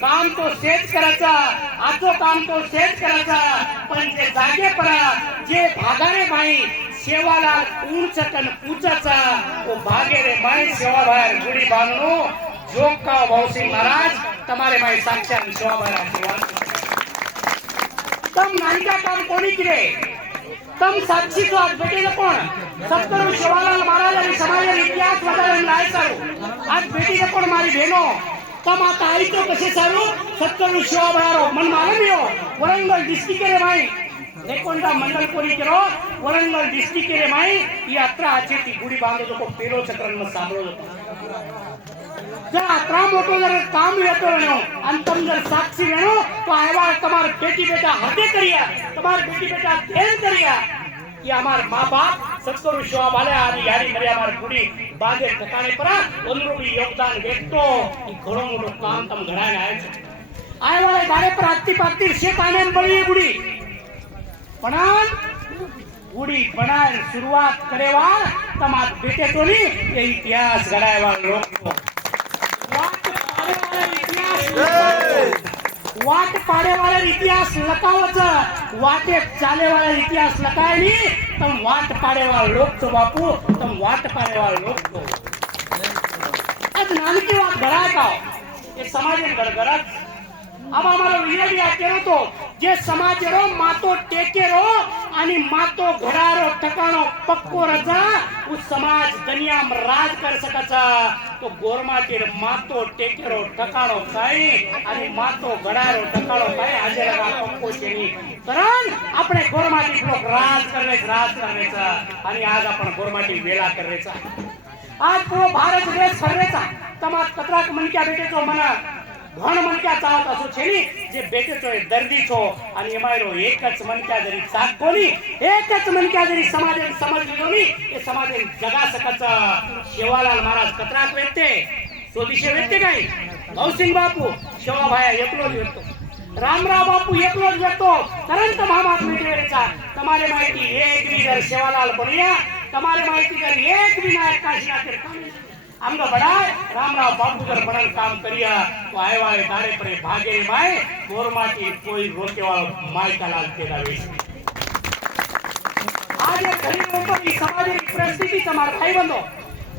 काम तो सेट करायचा, आजो काम तो सेट करायचा, पण जे जागे परा जे भागारे भाई सेवाला उंच कन पूचाचा वो भागे रे भाई सेवा बाहेर गुडी बांधणो जोका भाऊसिंग महाराज તમારે ભાઈ સાક્ષાત સેવા બાहेर आशीर्वाद तम नानका काम कोणी केले तम साक्षी तो आज भेटेल कोण सत्तर शिवालाल महाराज आणि समाज इतिहास बदल नाही सारू आज भेटीले कोण मारी बहनो तम आता आई तो कसे सारू सत्तर शिवा बाहेर मन मालूम हो वरंगल डिस्ट्रिक्ट रे भाई लेकोंडा मंडल कोणी केलो वरंगल डिस्ट्रिक्ट रे भाई यात्रा आची ती गुडी बांधो को पेरो चक्रण में सांभळो जर अकरा मोठो जर काम येतो नो आणि तुम जर साक्षी वेणो तो आयवा तुम्हार बेटी बेटा हटे करिया तुम्हार बेटी बेटा खेल करिया ये हमार माँ बाप सत्तर शिवा वाले आणि यारी मरे हमार गुडी बांधे ठिकाणे परा अनुरूपी योगदान देतो घणो मोठो काम तम घडायला आहे आयवा दारे पर आत्ती पात्ती शेत आने बळी गुडी पण गुडी बनाय सुरुवात करेवा तमार बेटे तो नी ये इतिहास घडायवा लोक वाट पाड़े वाला इतिहास लकावचा वाटे चाले वाला इतिहास लकाय नी तम वाट पाड़े वाला लोग तो बापू तम वाट पाड़े वाला लोग तो आज नानकी वाट घड़ा का ये समाज में गड़गड़त अब हमारा विजय केरो तो जे समाज रो मातो टेके रो आणि मातो घडारो ठिकाणो पक्को रजा उस समाज दुनिया में राज कर सकचा तो गोरमाटीर मातो टेकेरो ठिकाणो काय आणि मातो घडारो ठिकाणो काय आजे लगा पक्को शेनी कारण આપણે गोरमाटी लोक राज करण्याचा आणि आज आपण गोरमाटी वेला करायचा आज पूर्ण भारत देश करायचा तमात कतराक मनक्या भेटेचो मना घण मनक्या चाहत असो छेनी जे बेटेचो दर्दी छो आणि एमायरो एकच मनक्या जरी चाक कोणी एकच मनक्या जरी समाज समजलो नी ए समाज जगा सकचा शेवालाल महाराज कतराक वेते स्वदेशी वेते काय गौसिंग बापू शेवा भाया एकलो वेतो रामराव बापू एकलो वेतो करंत मामा मिटेवेचा તમારે માહિતી એક भी जर शेवालाल बनिया તમારે माहिती जर एक भी ना काशीना कर आमगा बड़ा रामराव बापू कर बड़ा काम करिया तो आए वाले दारे परे भागे माए गोरमाटी कोई रोके वाला माई का लाल पैदा हुई आज ये घड़ी ऊपर की सामाजिक परिस्थिति तुम्हारा भाई बंदो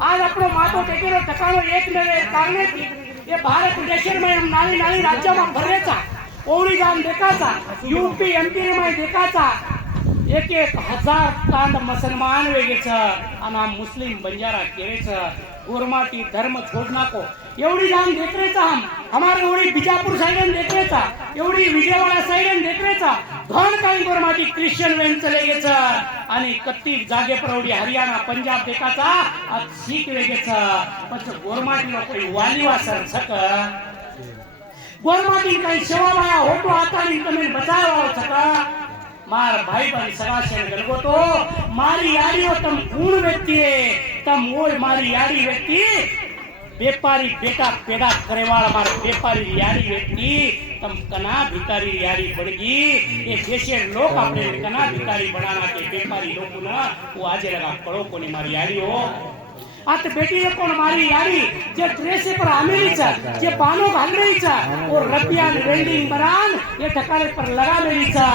आज अपनो मातो टेकेरो ठिकाणो एक ने कारणे ये भारत देश में हम नाली नाली राज्य में भरेचा ओरी गाम देखाचा यूपी एमपी में देखाचा एक एक हजार तांड मुसलमान वेगेचा आणि मुस्लिम बंजारा केरेचा गोरमाटी धर्म छोड़ना को एवढी जान देखरेचा हमारे एवढी बिजापूर साइडन देखरेचा एवढी विजयवाड़ा साइडन देखरेचा घण काही गोरमाटी ख्रिश्चन वेन चले गेचा आणि कत्ती जागे पर एवढी हरियाणा पंजाब देखाचा आज सीख वेगेचा पण गोरमाटी लोक वाली वासर छक गोरमाटी काही सेवा माया होतो आता नी तुम्ही बचाव छका मार भाई बहन सगाशेन गलगो तो मारी यारियो तम कूण व्यक्ति तम ओय मारी यारी व्यक्ति व्यापारी बेटा पैदा करे वाला मार व्यापारी यारी व्यक्ति तम कना भिकारी यारी बड़गी ये देशे लोग अपने कना भिकारी बनाना के व्यापारी लोग ना वो आजे लगा कड़ो कोनी मारी यारी हो आत बेटी ये कोण मारी यारी जे ड्रेस पर आमेलीचा जे पानो घालणीचा और रपिया वेल्डिंग बरान ये ठिकाणी पर लगा मेलीचा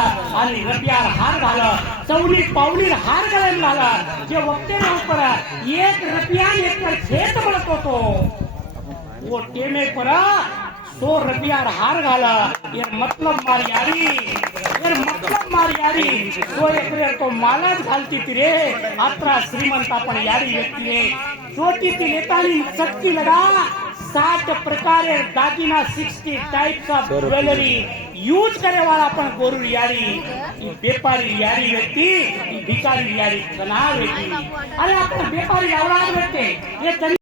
आणि रपिया हार घाला चौली पावली हार घालायला लागला जे वक्ते ऊपर एक रपिया एक पर खेत बनतो तो वो टेमे पर 100 रुपया हार घाला ये मतलब मारी यारी ये मतलब मारी यारी 100 एकरे तो मालाच घालती ती रे आत्रा श्रीमंत आपण यारी व्यक्ती रे छोटी ती नेतानी शक्ति लगा 60 प्रकारे दागिना 60 टाइप्स ऑफ ज्वेलरी यूज करे वाला अपन गोरु यारी व्यापारी यारी व्यक्ति भिकारी यारी कना व्यक्ति अरे अपन व्यापारी आवड़ा व्यक्ति ये